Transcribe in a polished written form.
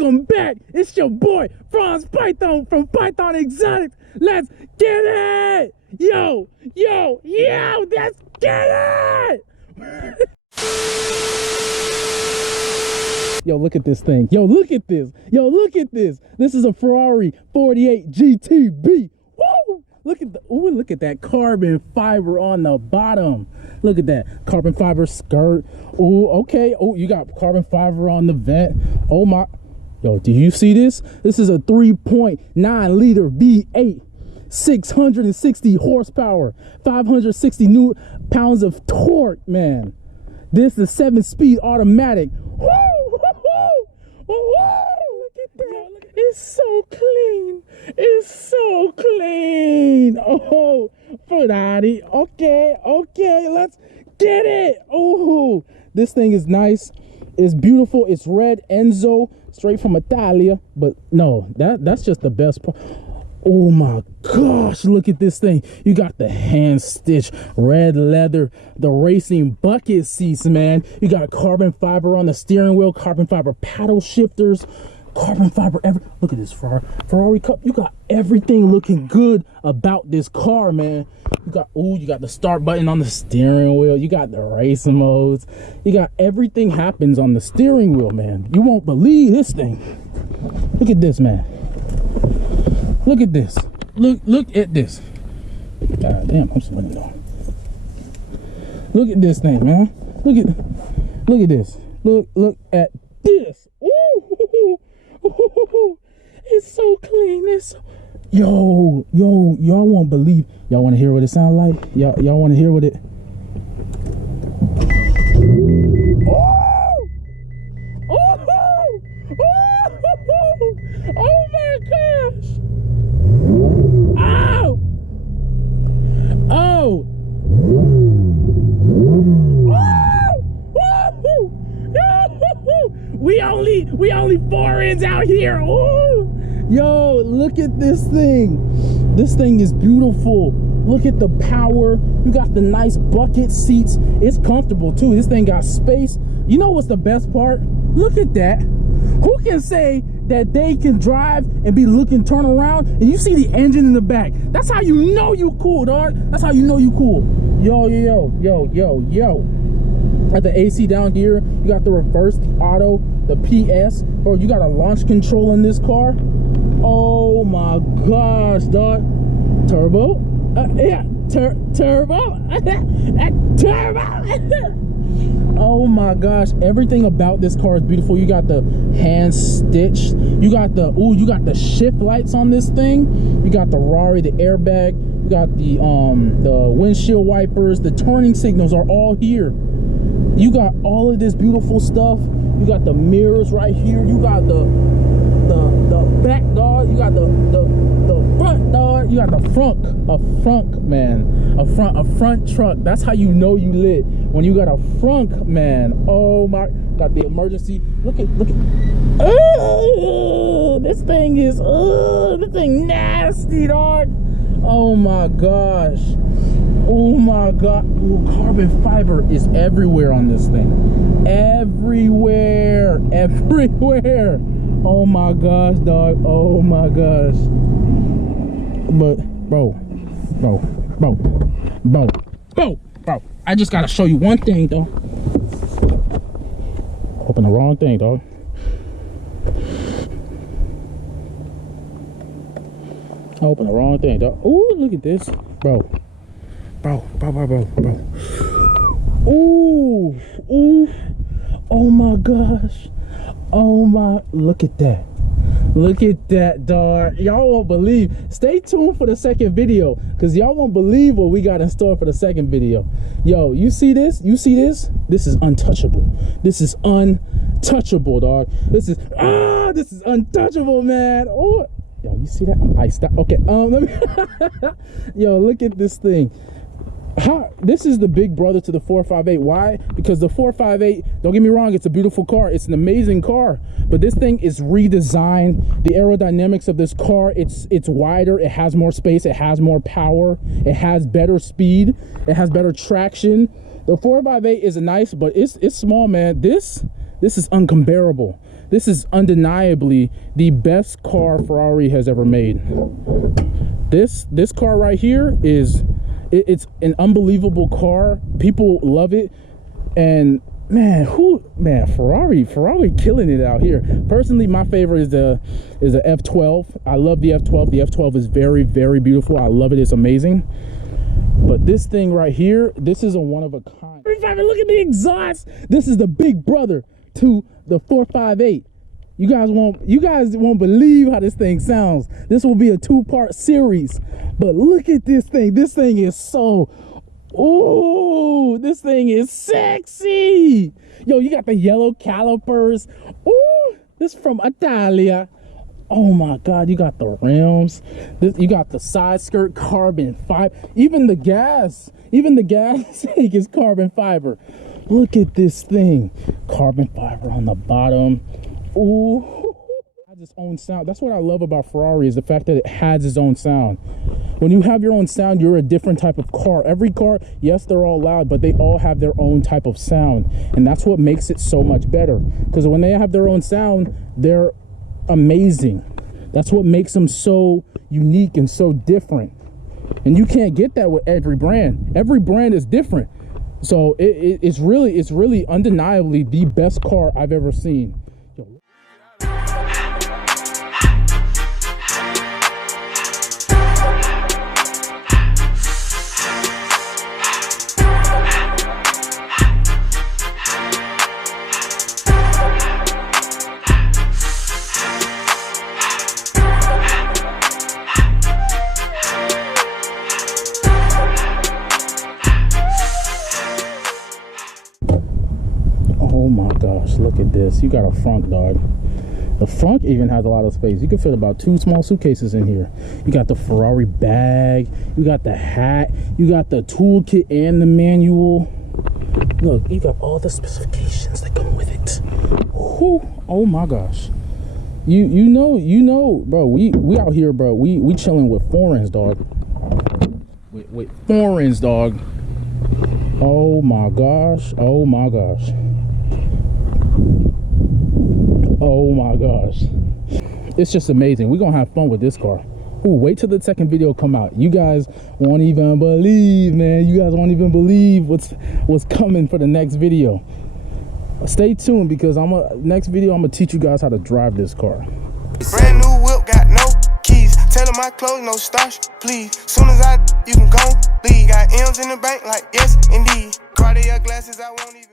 welcome back. It's your boy Franz Python from Python Exotics. Let's get it. Yo, let's get it. Yo, look at this thing. Yo, look at this. This is a Ferrari 48 GTB. Woo! Look at that carbon fiber on the bottom. Look at that carbon fiber skirt. Ooh, okay. Oh, you got carbon fiber on the vent. Oh my. Yo, do you see this? This is a 3.9 liter V8, 660 horsepower, 560 new pounds of torque, man. This is a 7-speed automatic. Woo! Look at that. It's so clean. Oh, Ferrari. Okay, let's get it. Oh, this thing is nice. It's beautiful. It's red Enzo, straight from Italia. But no, that's just the best part. Oh my gosh, look at this thing. You got the hand stitched red leather, the racing bucket seats, man. You got carbon fiber on the steering wheel, carbon fiber paddle shifters, carbon fiber look at this Ferrari Cup. You got everything looking good about this car, man. You got the start button on the steering wheel. You got the racing modes. You got everything happens on the steering wheel, man. You won't believe this thing. Look at this, man. Look at this. Look at this. God damn, I'm sweating though. Look at this thing, man. Look at this. Look at this. Ooh. It's so clean. Yo, y'all won't believe. Y'all want to hear what it sounds like? Y'all want to hear what it? Oh my gosh! We only foreigns out here. Ooh. Yo, look at this thing. This thing is beautiful. Look at the power. You got the nice bucket seats. It's comfortable too. This thing got space. You know what's the best part? Look at that. Who can say that they can drive and be looking, turn around, and you see the engine in the back? That's how you know you cool, dog. That's how you know you cool. Yo. Got the AC down here. You got the reverse, the auto, the PS. Bro, you got a launch control in this car. Oh my gosh, dog. Turbo. Turbo. Oh my gosh, everything about this car is beautiful. You got the hand stitched. You got the shift lights on this thing. You got the Rari, the airbag. You got the windshield wipers. The turning signals are all here. You got all of this beautiful stuff. You got the mirrors right here. You got the back, dog. You got the front, dog. You got the front, man. A front truck. That's how you know you lit. When you got a front, man. Oh my, got the emergency. Look at. Oh, this thing nasty, dog. Oh my gosh. Oh my god. Ooh, carbon fiber is everywhere on this thing. Everywhere. Oh my gosh, dog. Oh my gosh. But bro, I just gotta show you one thing, though. Open the wrong thing, dog. Open the wrong thing, dog. Ooh, look at this, bro. Ooh. Oh my gosh. Look at that, dog. Y'all won't believe. Stay tuned for the second video, because y'all won't believe what we got in store for the second video. Yo, you see this? This is untouchable. Dog. This is untouchable, man. Oh, yo, you see that? I stopped. Okay, let me yo, look at this thing. This is the big brother to the 458. Why? Because the 458, don't get me wrong, it's a beautiful car. It's an amazing car. But this thing is redesigned. The aerodynamics of this car, it's wider. It has more space. It has more power. It has better speed. It has better traction. The 458 is nice, but it's small, man. This is uncomparable. This is undeniably the best car Ferrari has ever made. This car right here is, it's an unbelievable car. People love it. And man, Ferrari killing it out here. Personally, my favorite is the F12. I love the F12. The F12 is very, very beautiful. I love it. It's amazing. But this thing right here, this is a one of a kind. Look at the exhaust. This is the big brother to the 458. You guys won't believe how this thing sounds. This will be a 2-part series. But look at this thing. This thing is so, ooh, this thing is sexy. Yo, you got the yellow calipers. Ooh, this is from Italia. Oh my God, you got the rims. You got the side skirt carbon fiber. Even the gas tank is carbon fiber. Look at this thing. Carbon fiber on the bottom. Ooh. It has its own sound. That's what I love about Ferrari, is the fact that it has its own sound. When you have your own sound, you're a different type of car. Every car, yes, they're all loud, but they all have their own type of sound. And that's what makes it so much better. Because when they have their own sound, they're amazing. That's what makes them so unique and so different. And you can't get that with every brand. Every brand is different. So it's really undeniably the best car I've ever seen. Oh my gosh, look at this. You got a frunk, dog. The frunk even has a lot of space. You can fit about 2 small suitcases in here. You got the Ferrari bag, you got the hat, you got the toolkit and the manual. Look, you got all the specifications that come with it. Whew. Oh my gosh. You know, bro, we out here, bro. We chilling with foreigns, dog. With foreigns, dog. Oh my gosh. Oh my gosh. Oh my gosh. It's just amazing. We're gonna have fun with this car. Ooh, wait till the second video come out. You guys won't even believe, man. You guys won't even believe what's coming for the next video. Stay tuned, because next video I'm gonna teach you guys how to drive this car. Brand new whip, got no keys. Tailor my clothes, no starch, please. Soon as you can go leave. Got M's in the bank, like yes, indeed. Cartier glasses, I won't even.